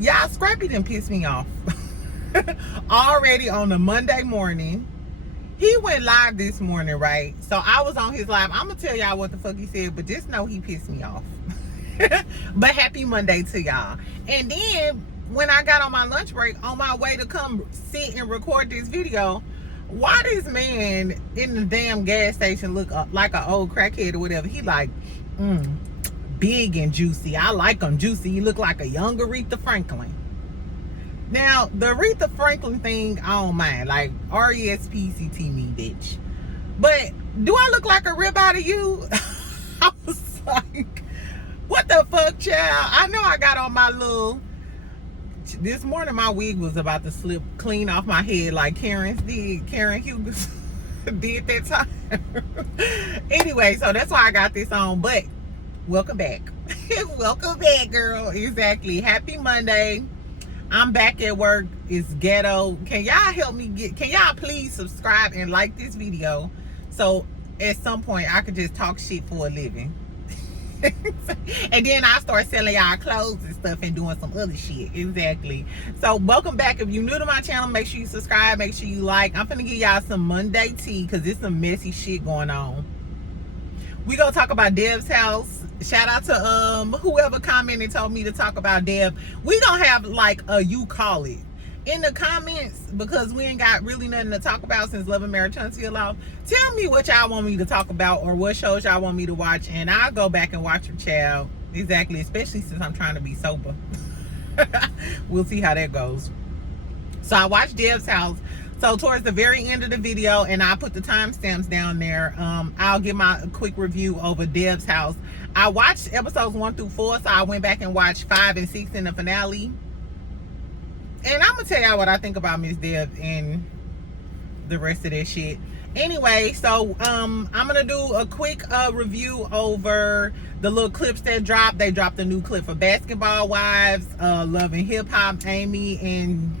Y'all, Scrappy done pissed me off. Already on a Monday morning. He went live this morning, right? So I was on his live. I'm going to tell y'all what the fuck he said, but just know he pissed me off. But happy Monday to y'all. And then when I got on my lunch break, on my way to come sit and record this video, why this man in the damn gas station look like an old crackhead or whatever? He like, big and juicy. I like him juicy. He look like a young Aretha Franklin. Now, the Aretha Franklin thing, I don't mind. Like, R-E-S-P-C-T me, bitch. But do I look like a rib out of you? I was like, what the fuck, child? I know I got on my little... This morning, my wig was about to slip clean off my head like Karen's did. Karen Hughes did that time. Anyway, so that's why I got this on. But welcome back. Welcome back, girl. Exactly. Happy Monday. I'm back at work. It's ghetto. Can y'all help me can y'all please subscribe and like this video so at some point I could just talk shit for a living. And then I start selling y'all clothes and stuff and doing some other shit. Exactly. So welcome back. If you're new to my channel, make sure you subscribe, make sure you like. I'm finna give y'all some Monday tea because there's some messy shit going on. We gonna talk about Dev's house. Shout out to whoever commented told me to talk about Dev. We gonna have like a you call it in the comments because we ain't got really nothing to talk about since Love and Marriage Huntsville off. Tell me what y'all want me to talk about or what shows y'all want me to watch, and I'll go back and watch them, child. Exactly, especially since I'm trying to be sober. We'll see how that goes. So I watched Dev's house. So towards the very end of the video, and I'll put the timestamps down there, I'll give my quick review over Dev's house. I watched episodes 1 through 4, so I went back and watched 5 and 6 in the finale. And I'm gonna tell y'all what I think about Miss Dev and the rest of that shit. Anyway, so I'm gonna do a quick review over the little clips that dropped. They dropped a new clip for Basketball Wives, Love and Hip Hop, Amy and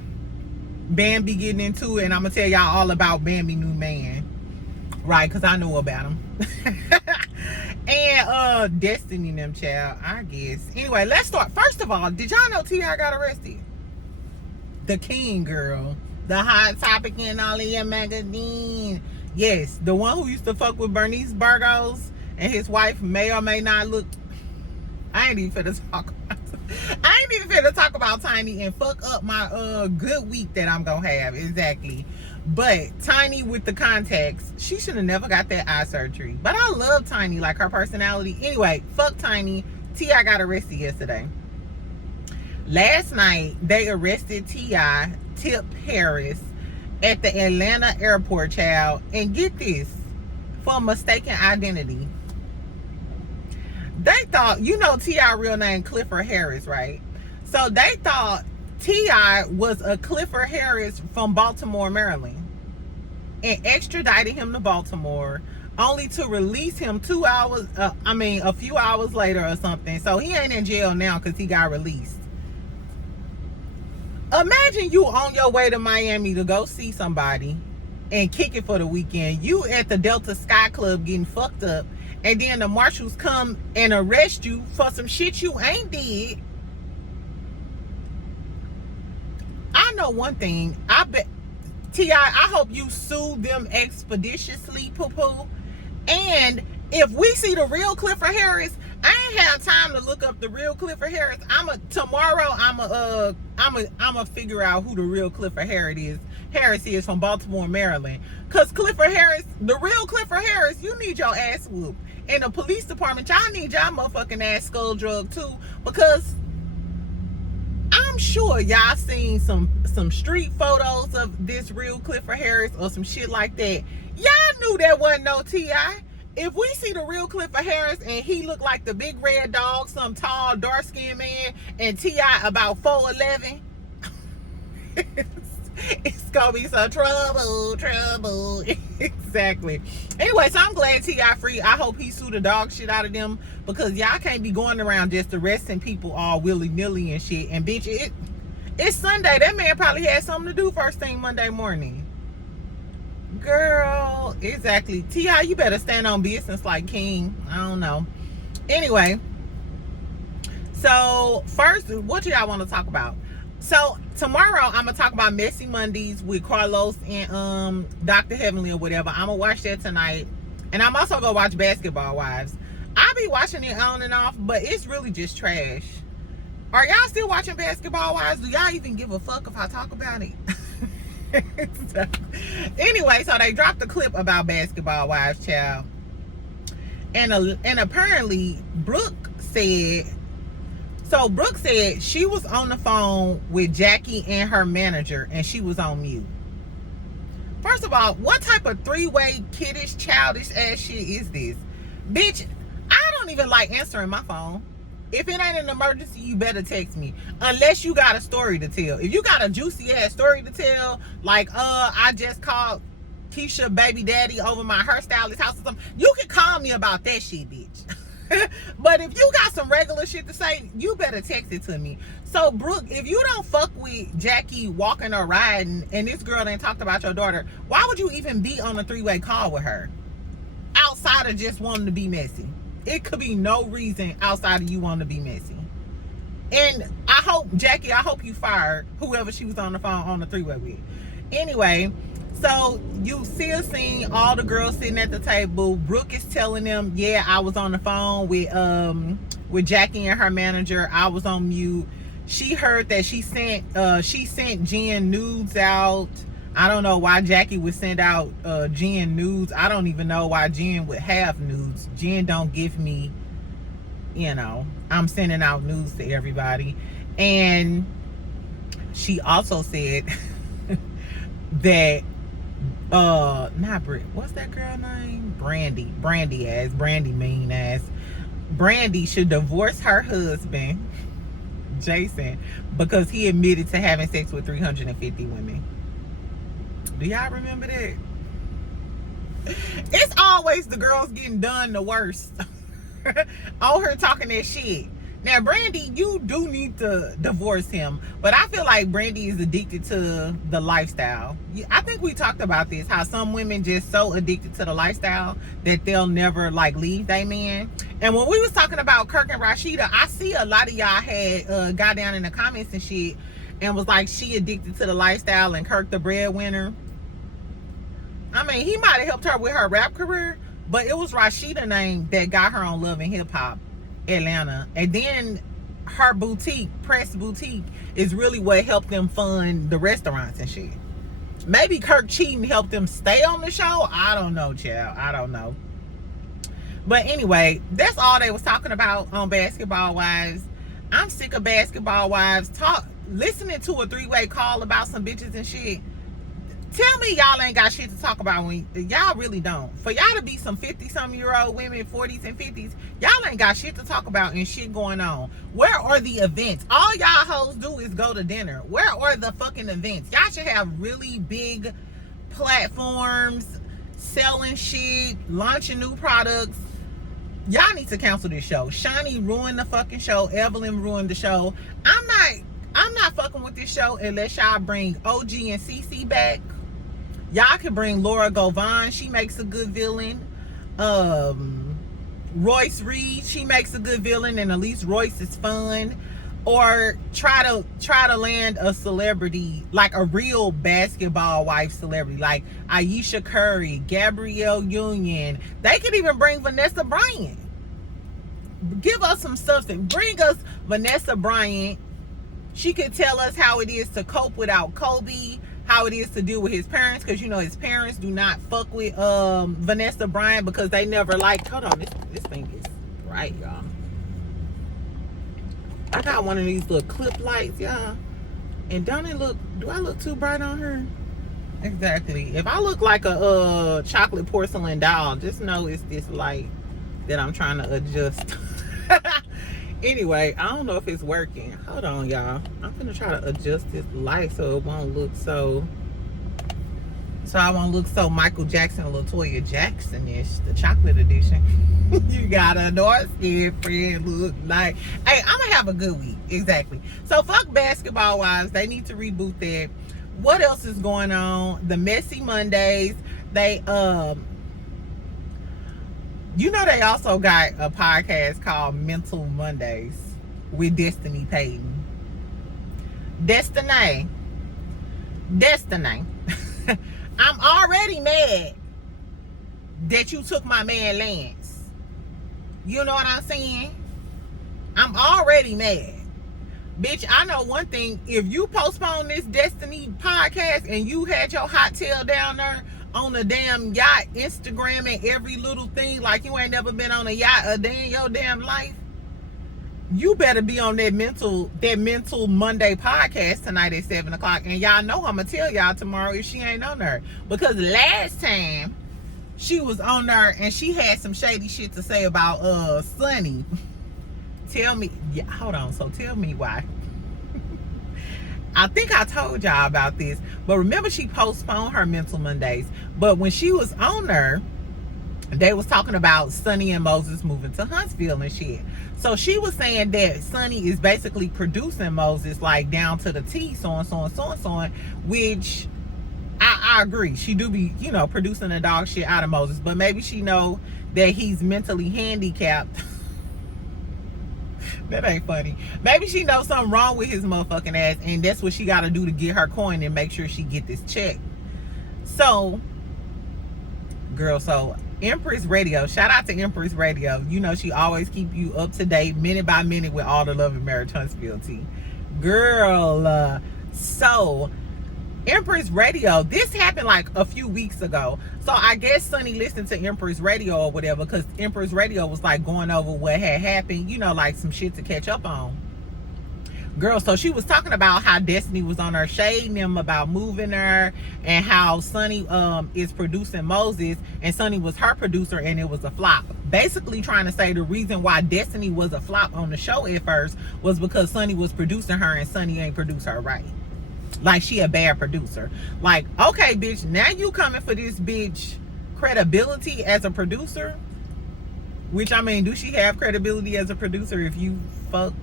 Bambi getting into it, and I'm gonna tell y'all all about Bambi new man, right? Because I know about him. And Destiny them, child, I guess. Anyway, let's start. First of all, did y'all know T.I. got arrested? The king, girl, the hot topic in all of your magazine. Yes, the one who used to fuck with Bernice Burgos and his wife may or may not look. I ain't even finna talk about Tiny and fuck up my good week that I'm gonna have. Exactly. But Tiny with the contacts, she should have never got that eye surgery. But I love Tiny, like her personality. Anyway, fuck Tiny. T.I. got arrested yesterday. Last night, they arrested T.I., Tip Harris, at the Atlanta airport, child. And get this, for mistaken identity. They thought, you know T.I. real name Clifford Harris, right? So they thought T.I. was a Clifford Harris from Baltimore, Maryland, and extradited him to Baltimore, only to release him a few hours later or something. So he ain't in jail now because he got released. Imagine you on your way to Miami to go see somebody and kick it for the weekend. You at the Delta Sky Club getting fucked up, and then the marshals come and arrest you for some shit you ain't did. I know one thing. I bet T.I., I hope you sue them expeditiously, poo-poo. And if we see the real Clifford Harris, I ain't have time to look up the real Clifford Harris. Tomorrow I'ma figure out who the real Clifford Harris is from Baltimore, Maryland. Cause Clifford Harris, the real Clifford Harris, you need your ass whooped. And the police department, y'all need y'all motherfucking ass skull drug too. Because I'm sure y'all seen some street photos of this real Clifford Harris or some shit like that. Y'all knew that wasn't no T.I. If we see the real Clifford Harris and he look like the big red dog, some tall, dark-skinned man, and T.I. about 4'11", it's gonna be some trouble. Exactly. Anyway, so I'm glad T.I. free. I hope he sued the dog shit out of them, because y'all can't be going around just arresting people all willy-nilly and shit. And bitch, it's Sunday. That man probably had something to do first thing Monday morning. Girl, exactly. T.I., you better stand on business like king. I don't know. Anyway, so first, what do y'all want to talk about? So tomorrow I'm gonna talk about Messy Mondays with Carlos and Dr. Heavenly or whatever. I'm gonna watch that tonight, and I'm also gonna watch Basketball Wives. I be watching it on and off, but it's really just trash. Are y'all still watching Basketball Wives? Do y'all even give a fuck if I talk about it? So, anyway, so they dropped a clip about Basketball Wives, child, and apparently Brooke said. So Brooke said she was on the phone with Jackie and her manager, and she was on mute. First of all, what type of three-way kiddish, childish ass shit is this? Bitch, I don't even like answering my phone. If it ain't an emergency, you better text me. Unless you got a story to tell. If you got a juicy ass story to tell, like, I just called Keisha baby daddy over my hairstylist house or something, you can call me about that shit, bitch. But if you got some regular shit to say, you better text it to me. So, Brooke, if you don't fuck with Jackie walking or riding, and this girl ain't talked about your daughter, why would you even be on a three-way call with her? Outside of just wanting to be messy. It could be no reason outside of you wanting to be messy. And I hope, Jackie, I hope you fired whoever she was on the phone on the three-way with. Anyway, so you still seeing all the girls sitting at the table. Brooke is telling them, yeah, I was on the phone with Jackie and her manager. I was on mute. She heard that she sent Jen nudes out. I don't know why Jackie would send out Jen nudes. I don't even know why Jen would have nudes. Jen don't give me, I'm sending out nudes to everybody. And she also said that not Brit, what's that girl name? Brandi mean ass. Brandi should divorce her husband, Jason, because he admitted to having sex with 350 women. Do y'all remember that? It's always the girls getting done the worst. On her talking that shit. Now, Brandi, you do need to divorce him, but I feel like Brandi is addicted to the lifestyle. I think we talked about this, how some women just so addicted to the lifestyle that they'll never leave their man. And when we was talking about Kirk and Rashida, I see a lot of y'all had got down in the comments and shit and was like, she addicted to the lifestyle and Kirk the breadwinner. I mean, he might have helped her with her rap career, but it was Rashida name that got her on Love and Hip Hop Atlanta. And then her boutique, Press Boutique, is really what helped them fund the restaurants and shit. Maybe Kirk cheating helped them stay on the show. I don't know, child. I don't know. But anyway, that's all they was talking about on Basketball Wives. I'm sick of Basketball Wives listening to a three-way call about some bitches and shit. Tell me y'all ain't got shit to talk about when y'all really don't. For y'all to be some 50-some-year-old women, 40s and 50s, y'all ain't got shit to talk about and shit going on. Where are the events? All y'all hoes do is go to dinner. Where are the fucking events? Y'all should have really big platforms, selling shit, launching new products. Y'all need to cancel this show. Shawnee ruined the fucking show. Evelyn ruined the show. I'm not fucking with this show unless y'all bring OG and CC back. Y'all can bring Laura Govan. She makes a good villain. Royce Reed, she makes a good villain, and at least Royce is fun. Or try to land a celebrity, like a real Basketball Wife celebrity, like Ayesha Curry, Gabrielle Union. They could even bring Vanessa Bryant. Give us some substance. Bring us Vanessa Bryant. She could tell us how it is to cope without Kobe, how it is to deal with his parents, because his parents do not fuck with Vanessa Bryant because they never liked. Hold on, this thing is bright, y'all. I got one of these little clip lights, y'all. And do I look too bright on her? Exactly. If I look like a chocolate porcelain doll, just know it's this light that I'm trying to adjust. Anyway, I don't know if it's working. Hold on, y'all. I'm gonna try to adjust this light so it won't look so I won't look so Michael Jackson or LaToya Jackson-ish, the chocolate edition. You got a dark skin friend look like. Hey, I'm gonna have a good week. Exactly. So fuck Basketball Wives. They need to reboot that. What else is going on? The Messy Mondays. They they also got a podcast called Mental Mondays with Destiny Payton. Destiny. I'm already mad that you took my man Lance. You know what I'm saying? I'm already mad. Bitch, I know one thing. If you postpone this Destiny podcast and you had your hot tail down there on the damn yacht, Instagram and every little thing like you ain't never been on a yacht a day in your damn life, you better be on that mental Monday podcast tonight at 7 o'clock. And y'all know I'm gonna tell y'all tomorrow if she ain't on there. Because last time she was on there and she had some shady shit to say about Sunni. Tell me, yeah, hold on. So tell me why. I think I told y'all about this, but remember she postponed her Mental Mondays. But when she was on there, they was talking about Sunni and Moses moving to Huntsville and shit. So she was saying that Sunni is basically producing Moses like down to the T, so on, which I agree. She do be, you know, producing the dog shit out of Moses, but maybe she know that he's mentally handicapped. That ain't funny. Maybe she knows something wrong with his motherfucking ass, and that's what she got to do to get her coin and make sure she get this check. So, girl, so Empress Radio, shout out to Empress Radio. You know she always keep you up to date, minute by minute, with all the Love and Marriage Huntsville tea. Girl, so Empress Radio, this happened like a few weeks ago. So I guess Sunni listened to Empress Radio or whatever, because Empress Radio was like going over what had happened, you know, like some shit to catch up on. Girl, so she was talking about how Destiny was on her shading him about moving her, and how Sunni is producing Moses and Sunni was her producer and it was a flop. Basically trying to say the reason why Destiny was a flop on the show at first was because Sunni was producing her and Sunni ain't produced her right. Like she a bad producer. Like, okay, bitch, now you coming for this bitch credibility as a producer? Which, I mean, do she have credibility as a producer if you fucked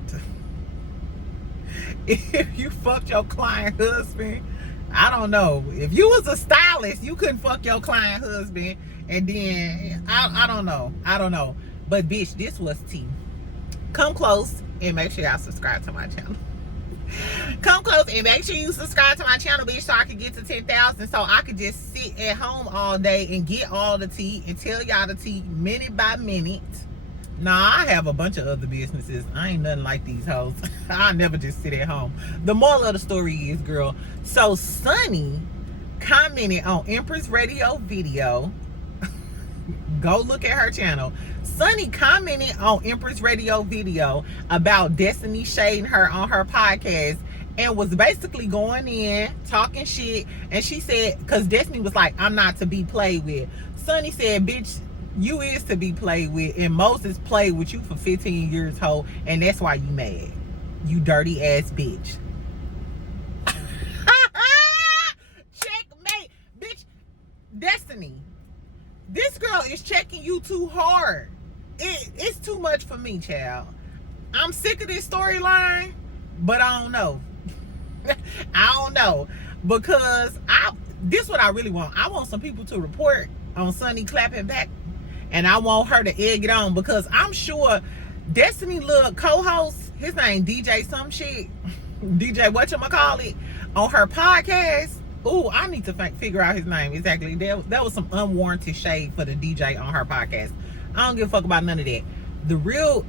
your client husband? I don't know. If you was a stylist, you couldn't fuck your client husband. And then I don't know. But bitch, this was tea. Come close and make sure y'all subscribe to my channel. Come close and make sure you subscribe to my channel, bitch, so I can get to 10,000, so I could just sit at home all day and get all the tea and tell y'all the tea minute by minute. Nah, I have a bunch of other businesses. I ain't nothing like these hoes. I never just sit at home. The moral of the story is, girl, so Sunni commented on Empress Radio video. Go look at her channel. Sunni commented on Empress Radio video about Destiny shading her on her podcast, and was basically going in talking shit. And she said, because Destiny was like, I'm not to be played with. Sunni said, bitch, you is to be played with, and Moses played with you for 15 years, ho, and that's why you mad, you dirty ass bitch. Checkmate, bitch. Destiny, this girl is checking you too hard. It's too much for me, child. I'm sick of this storyline, but I don't know. I don't know, because this what I really want. I want some people to report on Sunni clapping back, and I want her to egg it on, because I'm sure Destiny little co-host, his name DJ some shit, DJ whatchamacallit, on her podcast. Ooh, I need to figure out his name exactly. That was some unwarranted shade for the DJ on her podcast. I don't give a fuck about none of that. The real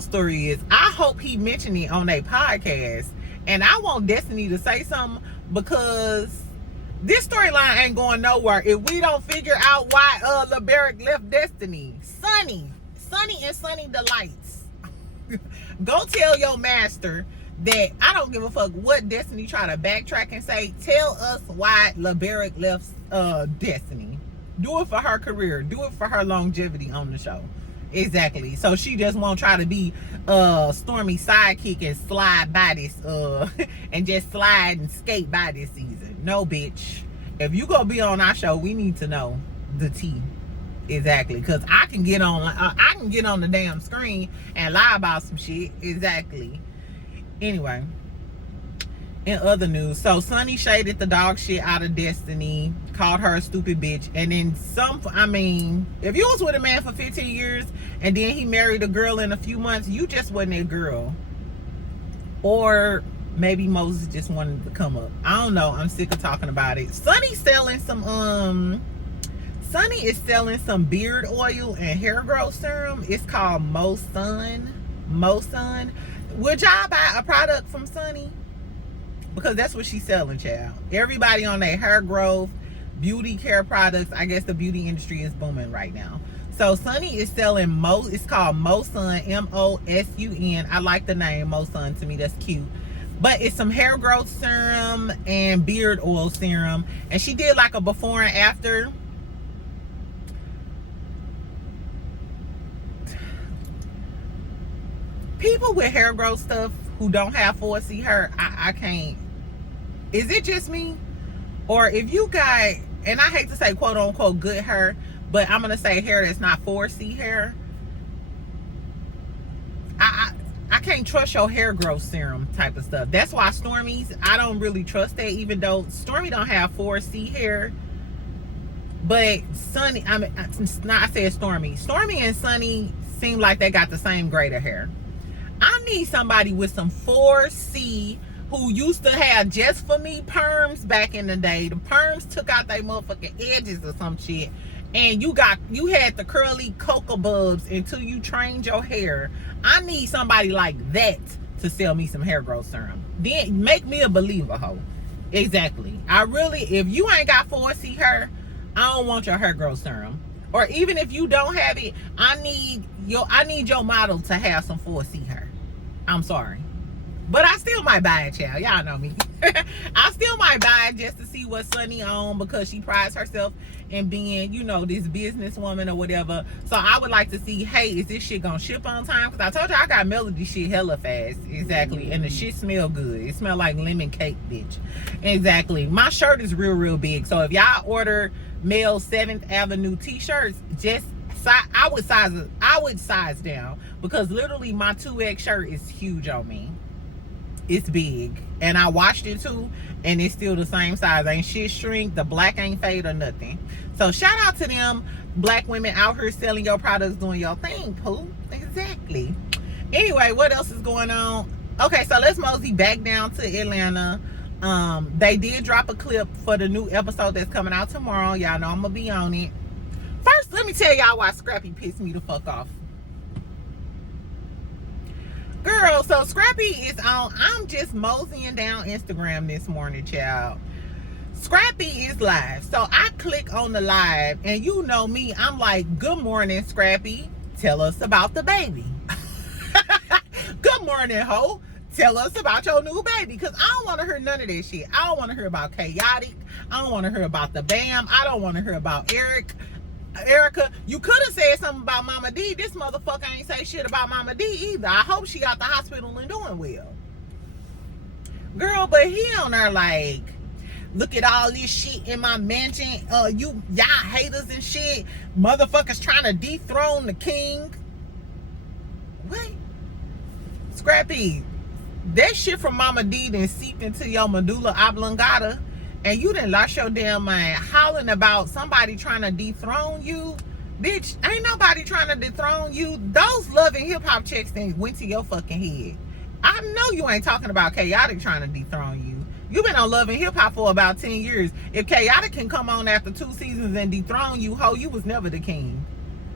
story is, I hope he mentioned it on their podcast, and I want Destiny to say something, because this storyline ain't going nowhere if we don't figure out why LeBaric left Destiny. Sunni and Sunni Delights. Go tell your master that I don't give a fuck what Destiny try to backtrack and say. Tell us why LeBaric left Destiny. Do it for her career. Do it for her longevity on the show. Exactly. So she just won't try to be Stormy sidekick and slide by this and just slide and skate by this season. No, bitch. If you gonna be on our show, we need to know the tea. Exactly. Because I can get on the damn screen and lie about some shit. Exactly. Anyway, in other news, so Sunni shaded the dog shit out of Destiny, called her a stupid bitch, and then if you was with a man for 15 years and then he married a girl in a few months, you just wasn't a girl. Or Maybe Moses just wanted to come up. I don't know. I'm sick of talking about it. Sunni is selling some beard oil and hair growth serum. It's called Sun. Would y'all buy a product from Sunni? Because that's what she's selling, child. Everybody on their hair growth, beauty care products. I guess the beauty industry is booming right now. So Sunni is selling it's called Sun, M-O-S-U-N. I like the name Sun. To me, that's cute. But it's some hair growth serum and beard oil serum. And she did like a before and after. People with hair growth stuff who don't have 4C hair, I can't. Is it just me? Or if you got, and I hate to say quote unquote good hair, but I'm gonna say hair that's not 4C hair, I can't trust your hair growth serum type of stuff. That's why Stormy's, I don't really trust that, even though Stormy don't have 4C hair. But Sunni, I said Stormy and Sunni seem like they got the same grade of hair. I need somebody with some 4C who used to have just for me perms back in the day. The perms took out their motherfucking edges or some shit. And you had the curly cocoa bubs until you trained your hair. I need somebody like that to sell me some hair growth serum. Then make me a believer, ho. Exactly. If you ain't got 4C hair, I don't want your hair growth serum. Or even if you don't have it, I need your model to have some 4C hair. I'm sorry. But I still might buy it, child. Y'all know me. I still might buy it just to see what Sunni on, because she prides herself in being, this businesswoman or whatever. So I would like to see, hey, is this shit gonna ship on time? Because I told you I got Melody shit hella fast. Exactly. And the shit smell good. It smell like lemon cake, bitch. Exactly. My shirt is real, real big. So if y'all order male 7th Avenue t-shirts, I would size down, because literally my 2X shirt is huge on me. It's big, and I washed it too, and it's still the same size. Ain't shit shrink, the black ain't fade or nothing. So shout out to them black women out here selling your products, doing your thing, poo. Exactly. Anyway, what else is going on? Okay, so let's mosey back down to Atlanta. They did drop a clip for the new episode that's coming out tomorrow. Y'all know I'm gonna be on it. First, let me tell y'all why Scrappy pissed me the fuck off. Girl, so Scrappy is on. I'm just moseying down Instagram this morning, child. Scrappy is live. So I click on the live, and you know me, I'm like, good morning, Scrappy. Tell us about the baby. Good morning, ho. Tell us about your new baby. Because I don't want to hear none of that shit. I don't want to hear about Chaotic. I don't want to hear about the Bam. I don't want to hear about Erica. You could have said something about Mama D. This motherfucker ain't say shit about Mama D either. I hope she got the hospital and doing well. Girl, but he on there like, look at all this shit in my mansion. Y'all haters and shit. Motherfuckers trying to dethrone the king. What? Scrappy, that shit from Mama D done seeped into your medulla oblongata. And you done lost your damn mind hollering about somebody trying to dethrone you. Bitch, ain't nobody trying to dethrone you. Those Love and Hip Hop checks things went to your fucking head. I know you ain't talking about Chaotic trying to dethrone you. You've been on Love and Hip Hop for about 10 years. If Chaotic can come on after 2 seasons and dethrone you, ho, you was never the king.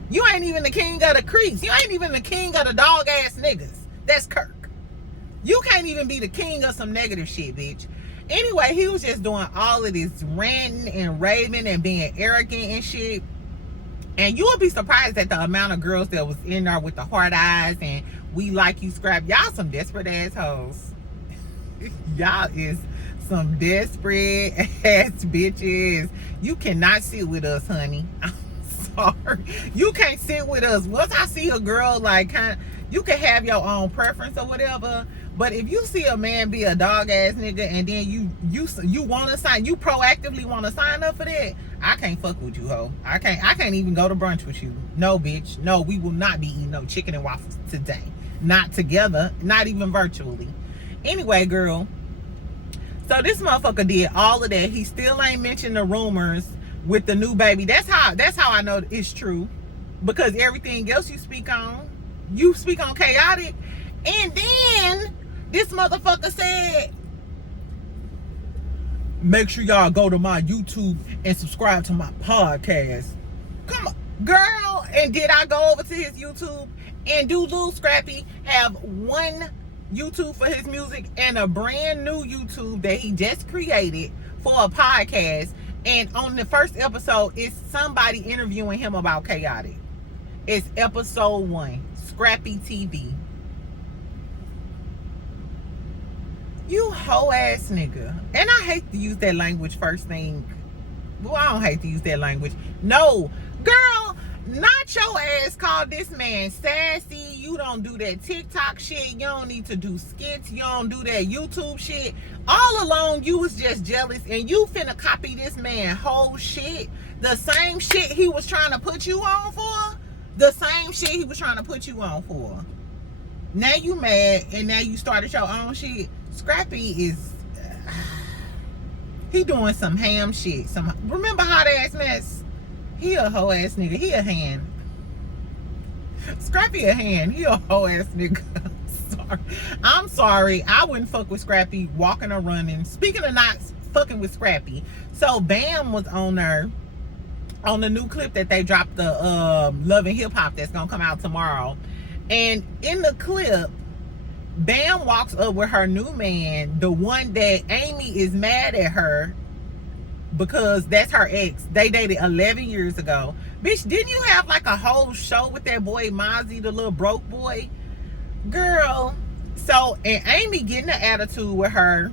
You ain't even the king of the creeps. You ain't even the king of the dog ass niggas. That's Kirk. You can't even be the king of some negative shit, bitch. Anyway, he was just doing all of this ranting and raving and being arrogant and shit. And you will be surprised at the amount of girls that was in there with the hard eyes and we like you, Scrap. Y'all some desperate assholes. Y'all is some desperate ass bitches. You cannot sit with us, honey. I'm sorry. You can't sit with us. Once I see a girl like you can have your own preference or whatever. But if you see a man be a dog ass nigga and then you want to sign, you proactively want to sign up for that, I can't fuck with you, ho. I can't even go to brunch with you. No, bitch. No, we will not be eating no chicken and waffles today. Not together. Not even virtually. Anyway, girl. So this motherfucker did all of that. He still ain't mentioned the rumors with the new baby. That's how I know it's true. Because everything else you speak on Chaotic. And then This motherfucker said, make sure y'all go to my YouTube and subscribe to my podcast. Come on, girl. And did I go over to his YouTube? And do Lil Scrappy have one YouTube for his music and a brand new YouTube that he just created for a podcast? And on the first episode, it's somebody interviewing him about Chaotic. It's episode 1, Scrappy TV. You hoe ass nigga. And I hate to use that language first thing. Well, I don't hate to use that language. No, girl, not your ass called this man sassy. You don't do that TikTok shit. You don't need to do skits. You don't do that YouTube shit. All along, you was just jealous and you finna copy this man whole shit. The same shit he was trying to put you on for. The same shit he was trying to put you on for. Now you mad and now you started your own shit. Scrappy is he doing some ham shit. Remember hot ass mess? He a hoe ass nigga. He a hand. Scrappy a hand. He a hoe ass nigga. I'm sorry. I wouldn't fuck with Scrappy walking or running. Speaking of not fucking with Scrappy, so Bam was on there on the new clip that they dropped, the Love and Hip Hop that's gonna come out tomorrow. And in the clip, Bam walks up with her new man, the one that Amy is mad at her because that's her ex. They dated 11 years ago. Bitch, didn't you have like a whole show with that boy Mozzie, the little broke boy? Girl. So, and Amy getting an attitude with her.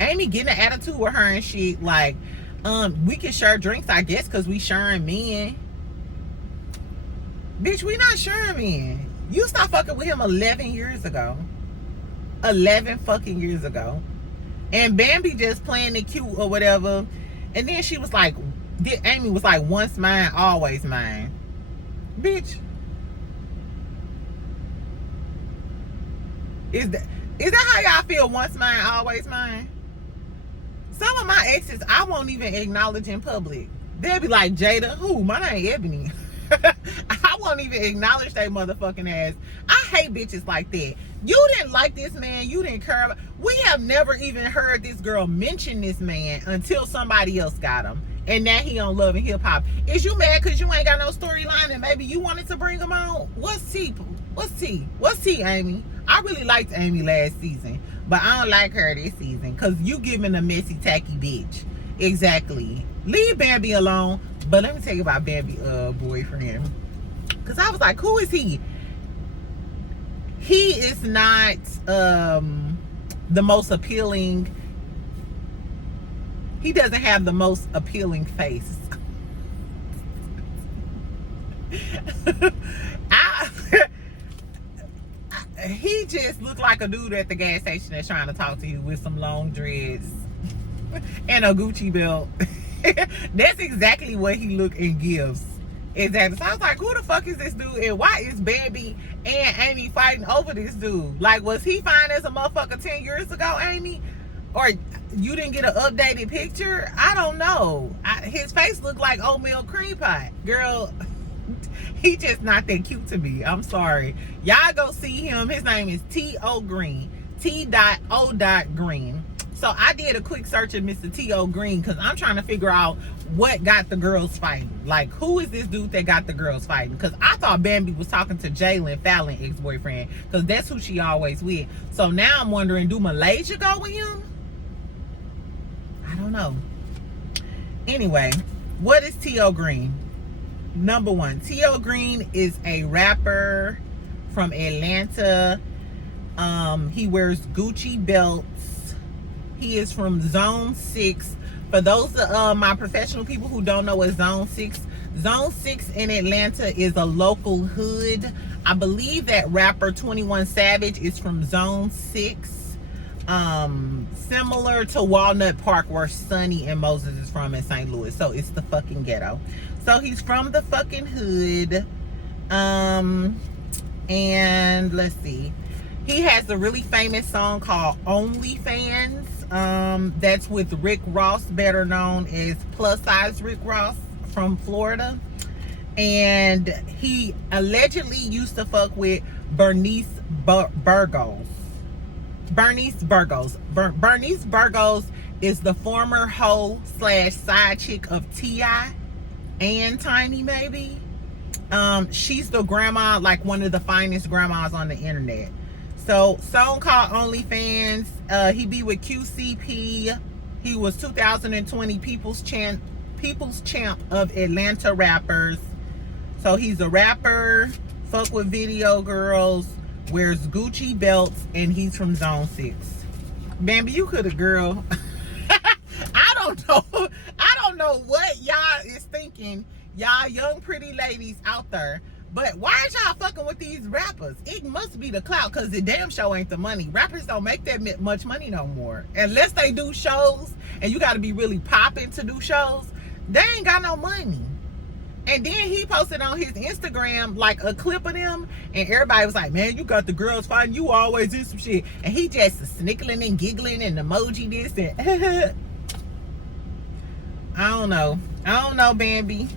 Amy getting an attitude with her and shit. Like, we can share drinks, I guess, because we sharing men. Bitch, we not sharing men. You stopped fucking with him 11 years ago. 11 fucking years ago. And Bambi just playing it cute or whatever. And then she was like, Amy was like, once mine, always mine. Bitch. Is that how y'all feel? Once mine, always mine? Some of my exes, I won't even acknowledge in public. They'll be like, Jada, who? My name Ebony. I won't even acknowledge that motherfucking ass. I hate bitches like that. You didn't like this man. You didn't care about. We have never even heard this girl mention this man until somebody else got him. And now he on Love and Hip Hop. Is you mad because you ain't got no storyline and maybe you wanted to bring him on? What's tea? What's tea? What's tea, Amy? I really liked Amy last season, but I don't like her this season because you giving a messy, tacky bitch. Exactly. Leave Bambi alone. But let me tell you about Bambi boyfriend. Because I was like, who is he? He is not the most appealing. He doesn't have the most appealing face. He just looked like a dude at the gas station that's trying to talk to you with some long dreads and a Gucci belt. That's exactly what he look and gives. Exactly. So I was like, who the fuck is this dude? And why is Bambi and Amy fighting over this dude? Like, was he fine as a motherfucker 10 years ago, Amy? Or you didn't get an updated picture? I don't know. His face looked like oatmeal cream pie. Girl, he just not that cute to me. I'm sorry. Y'all go see him. His name is T.O. Green. T.O. Green. So I did a quick search of Mr. T.O. Green because I'm trying to figure out what got the girls fighting. Like, who is this dude that got the girls fighting? Because I thought Bambi was talking to Jalen Fallon, ex-boyfriend, because that's who she always with. So now I'm wondering, do Malaysia go with him? I don't know. Anyway, what is T.O. Green? Number one, T.O. Green is a rapper from Atlanta. He wears Gucci belts. He is from Zone 6. For those of my professional people who don't know what Zone 6 in Atlanta is a local hood. I believe that rapper 21 Savage is from Zone 6. Similar to Walnut Park where Sunni and Moses is from in St. Louis. So it's the fucking ghetto. So he's from the fucking hood. And let's see. He has a really famous song called OnlyFans. That's with Rick Ross, better known as Plus Size Rick Ross from Florida. And he allegedly used to fuck with Bernice Burgos. Bernice Burgos. Bernice Burgos is the former hoe slash side chick of T.I. and Tiny, maybe. She's the grandma, like one of the finest grandmas on the internet. So, song called OnlyFans. He be with QCP. He was 2020 People's Champ of Atlanta rappers. So he's a rapper, fuck with video girls, wears Gucci belts, and he's from Zone 6. Bambi, you could have, girl. I don't know what y'all is thinking, y'all young pretty ladies out there. But why is y'all fucking with these rappers? It must be the clout, because the damn show ain't the money. Rappers don't make that much money no more. Unless they do shows, and you got to be really popping to do shows, they ain't got no money. And then he posted on his Instagram like a clip of them, and everybody was like, man, you got the girls fighting, you always do some shit. And he just snickling and giggling and emoji this and I don't know, Bambi.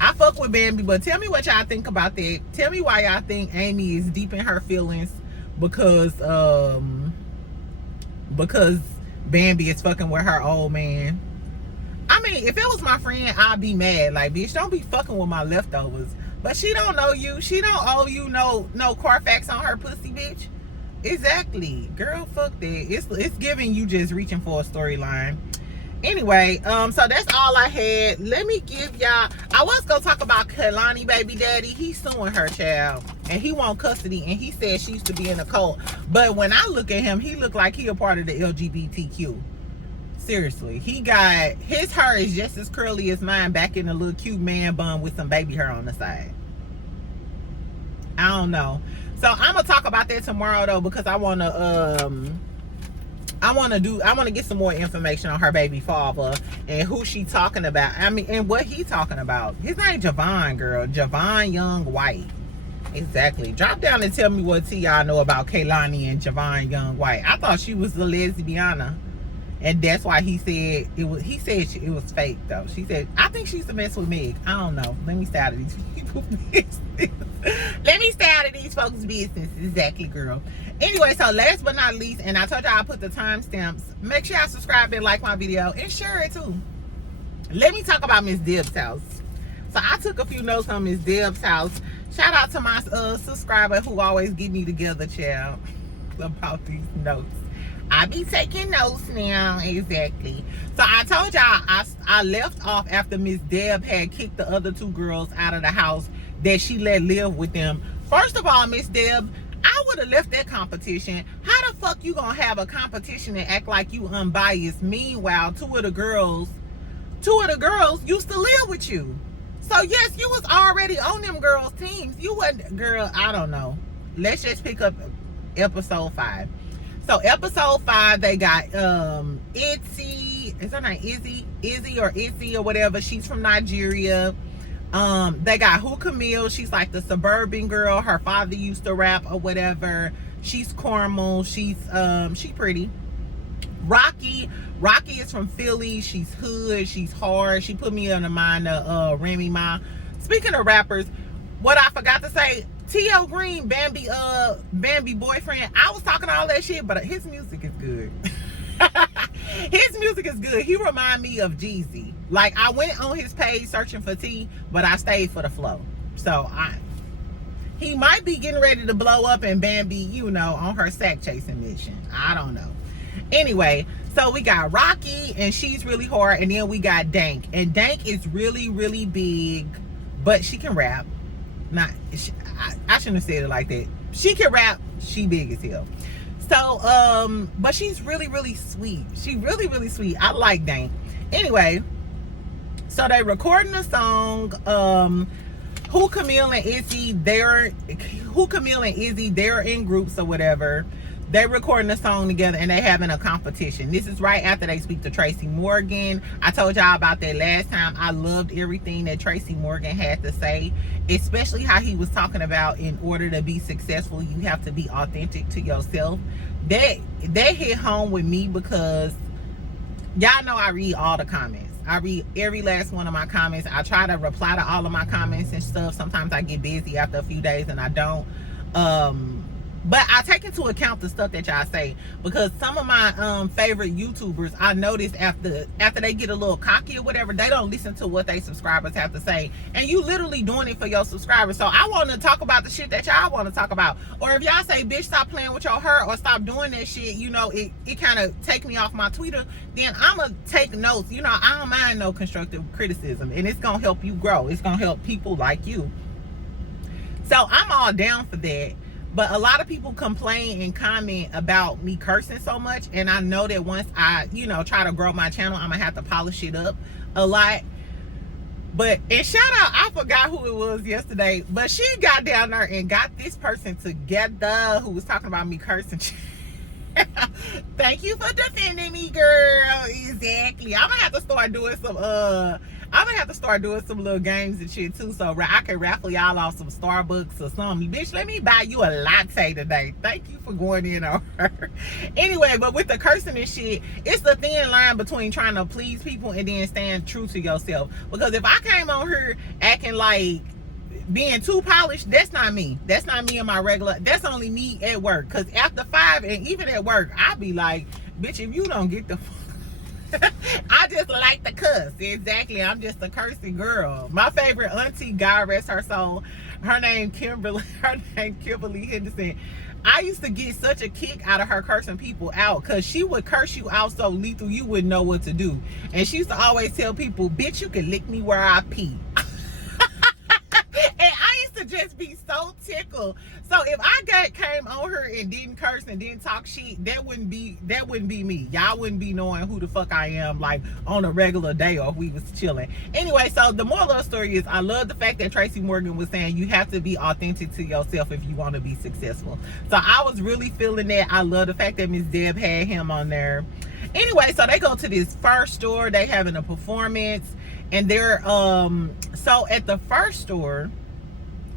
I fuck with Bambi, but tell me what y'all think about that. Tell me why y'all think Amy is deep in her feelings because Bambi is fucking with her old man. I mean, if it was my friend, I'd be mad. Like, bitch, don't be fucking with my leftovers. But she don't know you. She don't owe you no Carfax on her pussy, bitch. Exactly. Girl, fuck that. It's giving you just reaching for a storyline. Anyway, so that's all I had. Let me give y'all, I was gonna talk about Kehlani baby daddy. He's suing her child and he want custody, and he said she used to be in a cult. But when I look at him, he look like he a part of the LGBTQ. Seriously, he got his hair is just as curly as mine, back in a little cute man bun with some baby hair on the side. I don't know. So I'm gonna talk about that tomorrow though, because I wanna get some more information on her baby father and who she talking about. I mean, and what he talking about. His name Javon, girl. Javon Young White. Exactly. Drop down and tell me what y'all know about Kehlani and Javon Young White. I thought she was a lesbiana, and that's why he said it was. He said it was fake though. She said, I think she used to mess with Meg. I don't know. Let me stay out of these people's business. Let me stay out of these folks' business. Exactly, girl. Anyway, so last but not least, and I told y'all I put the timestamps. Make sure y'all subscribe and like my video and share it too. Let me talk about Miss Deb's house. So I took a few notes on Miss Deb's house. Shout out to my subscriber who always get me together, child, about these notes. I be taking notes now. Exactly. So I told y'all I left off after Miss Deb had kicked the other two girls out of the house that she let live with them. First of all, Miss Deb, I would have left that competition. How the fuck you gonna have a competition and act like you unbiased? Meanwhile, two of the girls used to live with you. So yes, you was already on them girls' teams. You wasn't, girl, I don't know. Let's just pick up episode 5. So episode 5, they got Itzy, is her name Izzy or Itzy or whatever. She's from Nigeria. They got Who Camille. She's like the suburban girl. Her father used to rap or whatever. She's caramel. She's she pretty. Rocky is from Philly. She's hood. She's hard. She put me on the mind of Remy Ma. Speaking of rappers, what I forgot to say, T.O. Green, Bambi boyfriend. I was talking all that shit, but his music is good. His music is good. He remind me of Jeezy. Like, I went on his page searching for T, but I stayed for the flow. So he might be getting ready to blow up and Bambi, you know, on her sack chasing mission. I don't know. Anyway, so we got Rocky, and she's really hard, and then we got Dank, and Dank is really, really big, but she can rap. I shouldn't have said it like that. She can rap. She big as hell. So, but she's really, really sweet. She really, really sweet. I like Dank. Anyway, so they recording a song. Who Camille and Izzy, they're in groups or whatever. They're recording a song together and they having a competition. This is right after they speak to Tracy Morgan. I told y'all about that last time. I loved everything that Tracy Morgan had to say, especially how he was talking about in order to be successful, you have to be authentic to yourself. That hit home with me because y'all know I read all the comments. I read every last one of my comments. I try to reply to all of my comments and stuff. Sometimes I get busy after a few days and I don't. But I take into account the stuff that y'all say, because some of my favorite YouTubers, I noticed after they get a little cocky or whatever, they don't listen to what they subscribers have to say. And you literally doing it for your subscribers. So I want to talk about the shit that y'all want to talk about. Or if y'all say, bitch, stop playing with your hair, or stop doing that shit, you know, it kind of take me off my Twitter, then I'm going to take notes. You know, I don't mind no constructive criticism. And it's going to help you grow. It's going to help people like you. So I'm all down for that. But a lot of people complain and comment about me cursing so much. And I know that once I, you know, try to grow my channel, I'm going to have to polish it up a lot. But, and shout out, I forgot who it was yesterday, but she got down there and got this person together who was talking about me cursing. Thank you for defending me, girl. Exactly. I'm gonna have to start doing some little games and shit too, so I can raffle y'all off some Starbucks or something. Bitch, let me buy you a latte today. Thank you for going in on her. Anyway, but with the cursing and shit, it's the thin line between trying to please people and then staying true to yourself. Because if I came on here acting like being too polished, that's not me. That's not me in my regular, that's only me at work. Because after 5 and even at work, I be like, bitch, if you don't get the I just like to cuss. Exactly. I'm just a cursing girl. My favorite auntie, God rest her soul, her name Kimberly Henderson. I used to get such a kick out of her cursing people out, because she would curse you out so lethal you wouldn't know what to do. And she used to always tell people, bitch, you can lick me where I pee. And I used to just be so tickled. So if I came on her and didn't curse and didn't talk shit, that wouldn't be me. Y'all wouldn't be knowing who the fuck I am, like, on a regular day, or if we was chilling. Anyway, so the moral of the story is, I love the fact that Tracy Morgan was saying you have to be authentic to yourself if you want to be successful. So I was really feeling that. I love the fact that Miss Deb had him on there. Anyway, so they go to this first store. They having a performance, and they're so at the first store,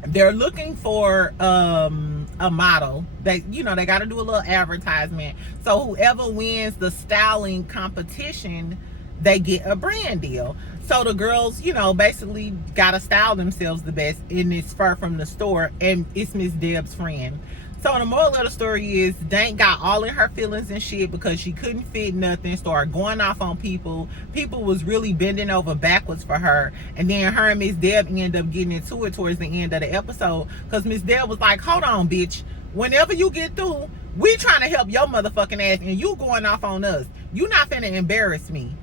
they're looking for a model. They, you know, they got to do a little advertisement. So whoever wins the styling competition, they get a brand deal. So the girls, you know, basically got to style themselves the best in this fur from the store, and it's Miss Deb's friend. So the moral of the story is, Dank got all in her feelings and shit because she couldn't fit nothing, started going off on people. People was really bending over backwards for her. And then her and Miss Deb ended up getting into it towards the end of the episode, because Miss Deb was like, hold on, bitch. Whenever you get through, we trying to help your motherfucking ass, and you going off on us. You not finna embarrass me.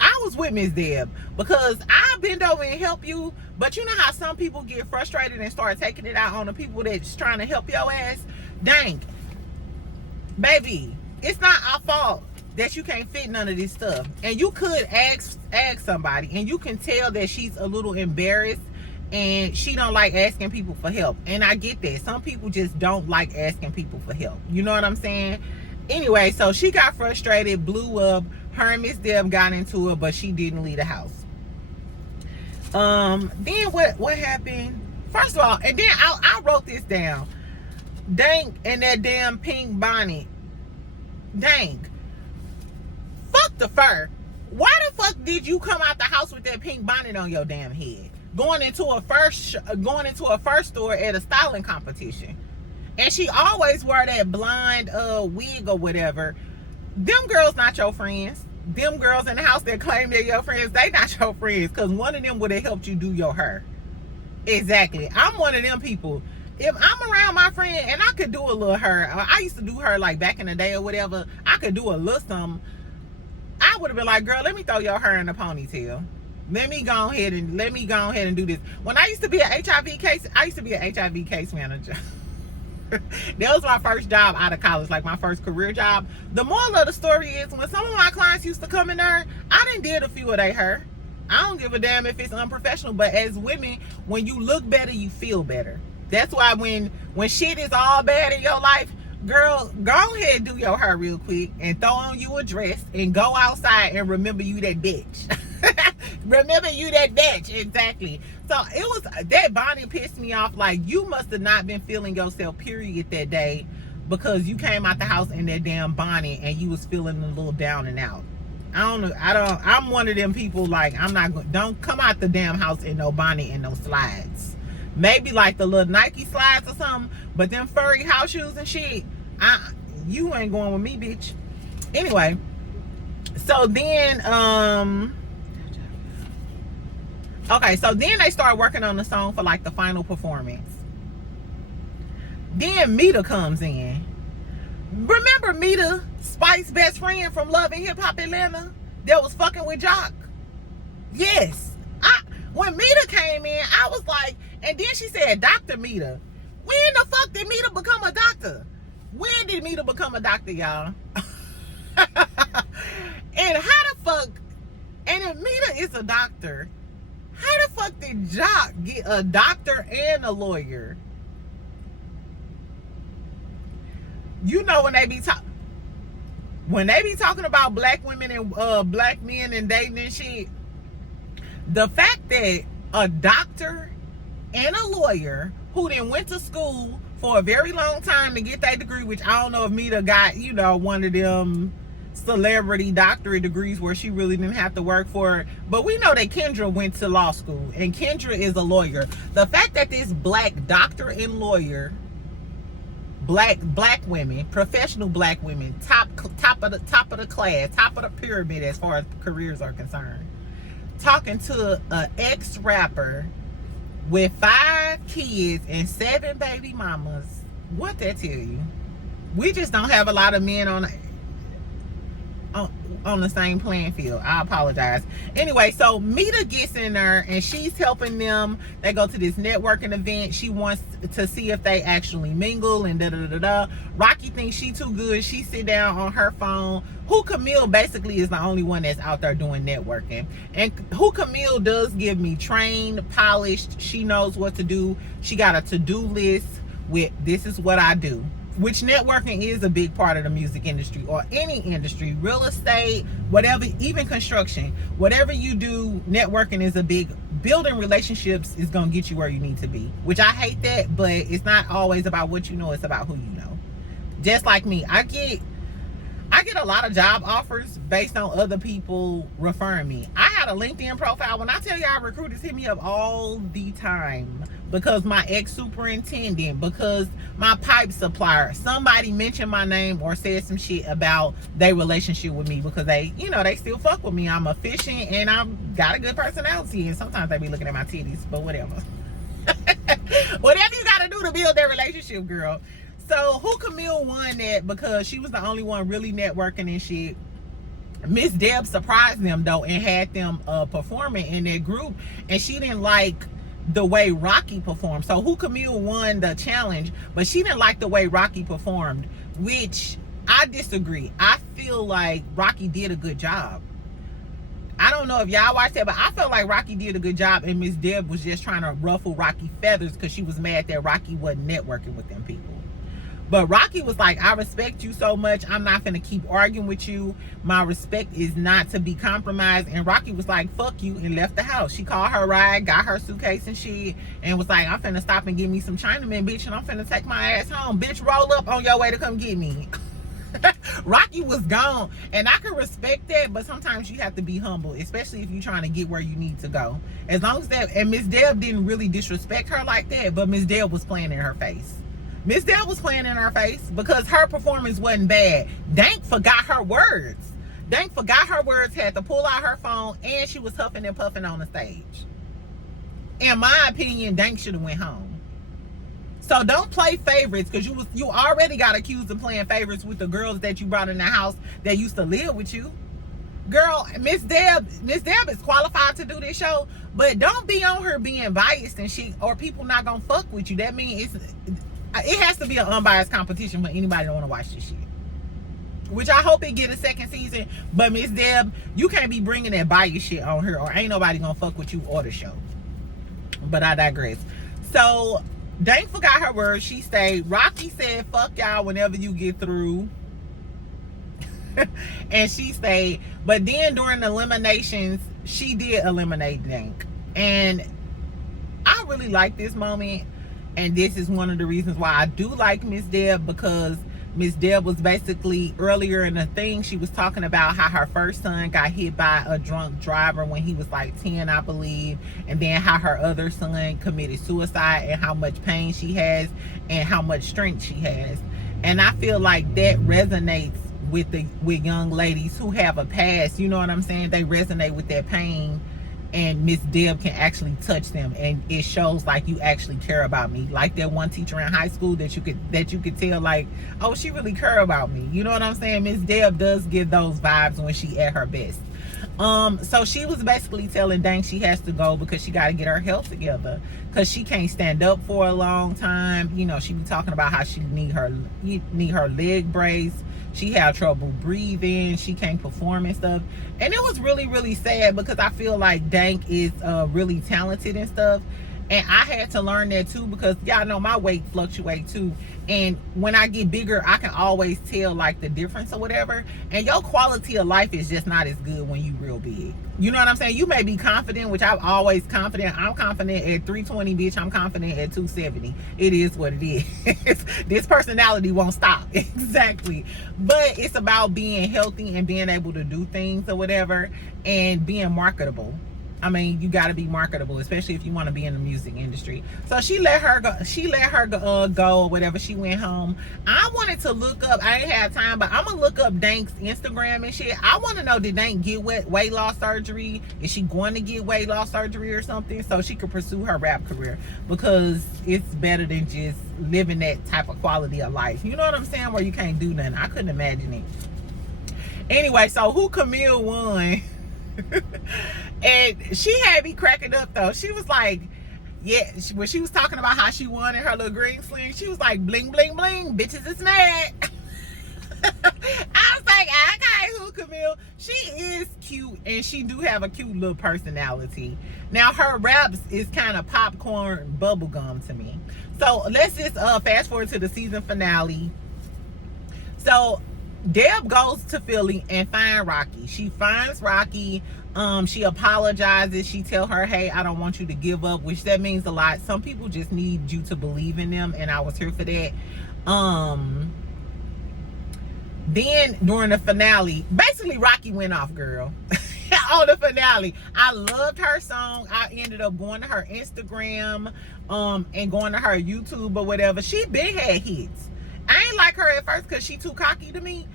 I was with Miss Deb because I bend over and help you, but you know how some people get frustrated and start taking it out on the people that's trying to help your ass? Dang, baby, it's not our fault that you can't fit none of this stuff. And you could ask somebody, and you can tell that she's a little embarrassed and she don't like asking people for help. And I get that. Some people just don't like asking people for help. You know what I'm saying? Anyway, so she got frustrated, blew up. Her and Miss Deb got into it, but she didn't leave the house. Then what happened? First of all, and then I wrote this down. Dank and that damn pink bonnet. Dank. Fuck the fur. Why the fuck did you come out the house with that pink bonnet on your damn head? Going into a first store at a styling competition. And she always wear that blind wig or whatever. Them girls not your friends. Them girls in the house that claim they're your friends, they not your friends, because one of them would have helped you do your hair. Exactly. I'm one of them people. If I'm around my friend and I could do a little hair, I used to do her like back in the day or whatever, I could do a little something, I would have been like, girl, let me throw your hair in a ponytail. Let me go ahead and do this. When I used to be an HIV case manager. That was my first job out of college, like my first career job. The moral of the story is, when some of my clients used to come in there, I done did a few of their hair. I don't give a damn if it's unprofessional, but as women, when you look better, you feel better. That's why when shit is all bad in your life, girl, go ahead and do your hair real quick and throw on you a dress and go outside and remember you that bitch. Remember you that bitch. Exactly. So it was, that bonnet pissed me off. Like, you must have not been feeling yourself, period, that day, because you came out the house in that damn bonnet and you was feeling a little down and out. I don't know. I'm one of them people, like, don't come out the damn house in no bonnet and no slides. Maybe like the little Nike slides or something. But them furry house shoes and shit, you ain't going with me, bitch. Anyway, so then, okay, so then they start working on the song for like the final performance. Then Mita comes in. Remember Mita, Spike's best friend from Love and Hip Hop Atlanta, that was fucking with Jock? Yes. When Mita came in, I was like, and then she said, Dr. Mita. When the fuck did Mita become a doctor? When did Mita become a doctor, y'all? And how the fuck, and if Mita is a doctor, how the fuck did Jock get a doctor and a lawyer? You know, when they be talking about black women and black men and dating and shit, the fact that a doctor and a lawyer who then went to school for a very long time to get that degree, which I don't know if Mita got, you know, one of them celebrity doctorate degrees where she really didn't have to work for it. But we know that Kendra went to law school and Kendra is a lawyer. The fact that this black doctor and lawyer, black women, professional black women, top of the class, top of the pyramid as far as careers are concerned, talking to an ex-rapper with 5 kids and 7 baby mamas, what that tell you? We just don't have a lot of men on the same playing field. I apologize. Anyway, so Mita gets in there and she's helping them. They go to this networking event. She wants to see if they actually mingle and da-da-da-da. Rocky thinks she too good. She sit down on her phone. Who Camille basically is the only one that's out there doing networking. And Who Camille does give me trained, polished. She knows what to do. She got a to-do list with this is what I do. Which networking is a big part of the music industry or any industry, real estate, whatever, even construction. Whatever you do, networking is a big, building relationships is going to get you where you need to be. Which I hate that, but it's not always about what you know, it's about who you know. Just like me, I get a lot of job offers based on other people referring me. I had a LinkedIn profile. When I tell y'all, recruiters hit me up all the time because my ex-superintendent, because my pipe supplier, somebody mentioned my name or said some shit about their relationship with me because they, you know, they still fuck with me. I'm efficient and I've got a good personality, and sometimes they be looking at my titties, but whatever. Whatever you got to do to build that relationship, girl. So Who Camille won that because she was the only one really networking and shit. Miss Deb surprised them though and had them performing in their group, and she didn't like the way Rocky performed. So Who Camille won the challenge, but she didn't like the way Rocky performed, which I disagree. I feel like Rocky did a good job. I don't know if y'all watched that, but I felt like Rocky did a good job, and Miss Deb was just trying to ruffle Rocky feathers because she was mad that Rocky wasn't networking with them people. But Rocky was like, I respect you so much, I'm not gonna keep arguing with you. My respect is not to be compromised. And Rocky was like, fuck you, and left the house. She called her ride, got her suitcase and shit, and was like, I'm finna stop and get me some Chinaman, bitch, and I'm finna take my ass home. Bitch, roll up on your way to come get me. Rocky was gone, and I can respect that, but sometimes you have to be humble, especially if you're trying to get where you need to go. As long as that, and Miss Deb didn't really disrespect her like that, but Miss Deb was playing in her face. Miss Deb was playing in her face because her performance wasn't bad. Dank forgot her words. Dank forgot her words, had to pull out her phone, and she was huffing and puffing on the stage. In my opinion, Dank should have went home. So don't play favorites, because you already got accused of playing favorites with the girls that you brought in the house that used to live with you. Girl, Miss Deb is qualified to do this show, but don't be on her being biased and shit, or people not gonna fuck with you. That means it has to be an unbiased competition for anybody that want to watch this shit. Which I hope it get a second season. But Miss Deb, you can't be bringing that bias shit on her, or ain't nobody gonna fuck with you or the show. But I digress. So Dank forgot her words. She stayed. Rocky said, fuck y'all whenever you get through. And she stayed. But then during the eliminations, she did eliminate Dank. And I really like this moment. And this is one of the reasons why I do like Miss Deb, because Miss Deb was basically, earlier in the thing, she was talking about how her first son got hit by a drunk driver when he was like 10, I believe, and then how her other son committed suicide, and how much pain she has and how much strength she has. And I feel like that resonates with young ladies who have a past, you know what I'm saying? They resonate with that pain, and Miss Deb can actually touch them, and it shows like you actually care about me. Like that one teacher in high school that you could tell, like, oh, she really care about me. You know what I'm saying? Miss Deb does give those vibes when she at her best. So she was basically telling Dank she has to go because she got to get her health together, because she can't stand up for a long time. You know, she be talking about how she need her leg brace. She had trouble breathing. She can't perform and stuff. And it was really, really sad, because I feel like Dank is really talented and stuff. And I had to learn that too, because y'all know my weight fluctuates too. And when I get bigger, I can always tell like the difference or whatever. And your quality of life is just not as good when you real big. You know what I'm saying? You may be confident, which I'm always confident. I'm confident at 320, bitch. I'm confident at 270. It is what it is. This personality won't stop. Exactly. But it's about being healthy and being able to do things or whatever, and being marketable. I mean, you got to be marketable, especially if you want to be in the music industry. So she let her go or whatever. She went home. I wanted to look up, I ain't have time, but I'm gonna look up Dank's Instagram and shit. I want to know, did Dank get weight loss surgery? Is she going to get weight loss surgery or something, so she could pursue her rap career? Because it's better than just living that type of quality of life, you know what I'm saying, where you can't do nothing. I couldn't imagine it. Anyway, so Who Camille won. And she had me cracking up though. She was like, yeah, when she was talking about how she won in her little green sling, she was like, bling bling bling, bitches is mad. I was like, okay, Who Camille, she is cute, and she do have a cute little personality. Now her raps is kind of popcorn bubblegum to me. So let's just fast forward to the season finale. So Deb goes to Philly and finds Rocky. She finds Rocky. She apologizes. She tell her, hey, I don't want you to give up, which that means a lot. Some people just need you to believe in them, and I was here for that. Then during the finale, basically Rocky went off, girl. On the finale, I loved her song. I ended up going to her Instagram and going to her YouTube or whatever. She been had hits. I ain't like her at first because she too cocky for me,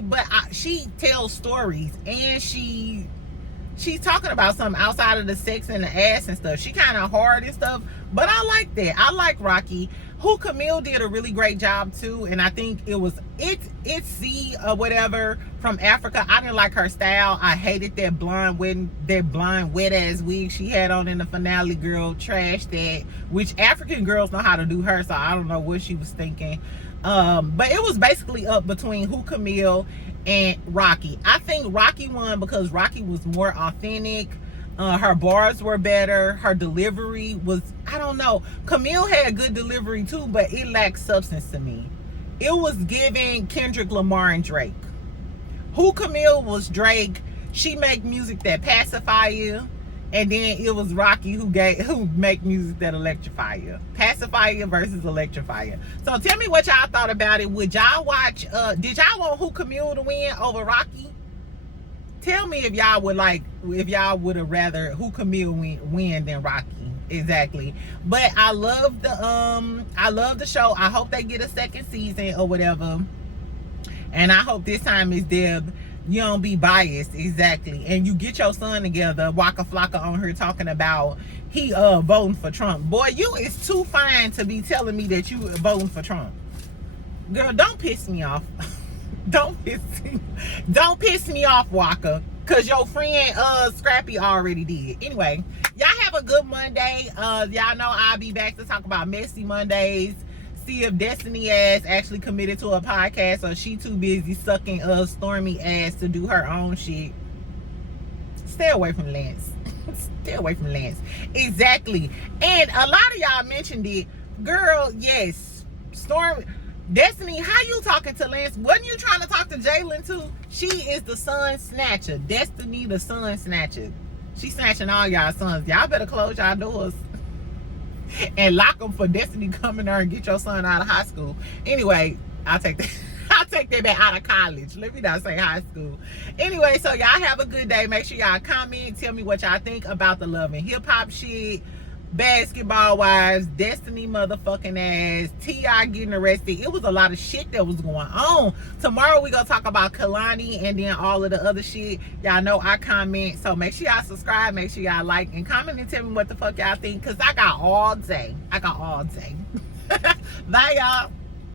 but she tells stories, and she's talking about something outside of the sex and the ass and stuff. She kind of hard and stuff, but I like that. I like Rocky. Who Camille did a really great job too, and I think it's C or whatever from Africa. I didn't like her style. I hated that blind wet ass wig she had on in the finale. Girl, trash that. Which African girls know how to do her, so I don't know what she was thinking. But it was basically up between Who Camille and Rocky. I think Rocky won because Rocky was more authentic. Her bars were better. Her delivery was, I don't know. Camille had good delivery too, but it lacked substance to me. It was giving Kendrick Lamar and Drake. Who Camille was Drake. She make music that pacify you. And then it was Rocky who make music that electrify you. Pacify you versus electrify you. So tell me what y'all thought about it. Would y'all watch, did y'all want Who Camille to win over Rocky? Tell me if y'all would have rather Who Camille win than Rocky. Exactly. But I love the show. I hope they get a second season or whatever. And I hope this time Miss Deb, you don't be biased. Exactly. And you get your son together. Waka Flocka on her talking about he voting for Trump. Boy, you is too fine to be telling me that you voting for Trump. Girl, don't piss me off. Don't piss me off, Waka. Cause your friend Scrappy already did. Anyway, y'all have a good Monday. Y'all know I'll be back to talk about messy Mondays. See if Destiny ass actually committed to a podcast, or she too busy sucking Stormy ass to do her own shit. Stay away from Lance. Stay away from Lance. Exactly. And a lot of y'all mentioned it. Girl, yes. Destiny, how you talking to Lance? Wasn't you trying to talk to Jalen too? She is the son snatcher. Destiny the son snatcher. She snatching all y'all sons. Y'all better close y'all doors and lock them for Destiny coming there and get your son out of high school. Anyway, I'll take that. I'll take that back, out of college. Let me not say high school. Anyway, so y'all have a good day. Make sure y'all comment. Tell me what y'all think about the Love and Hip Hop shit. Basketball Wives, Destiny motherfucking ass, T.I. getting arrested. It was a lot of shit that was going on. Tomorrow we gonna talk about Kalani and then all of the other shit. Y'all know I comment. So make sure y'all subscribe. Make sure y'all like and comment and tell me what the fuck y'all think. Cause I got all day. I got all day. Bye y'all.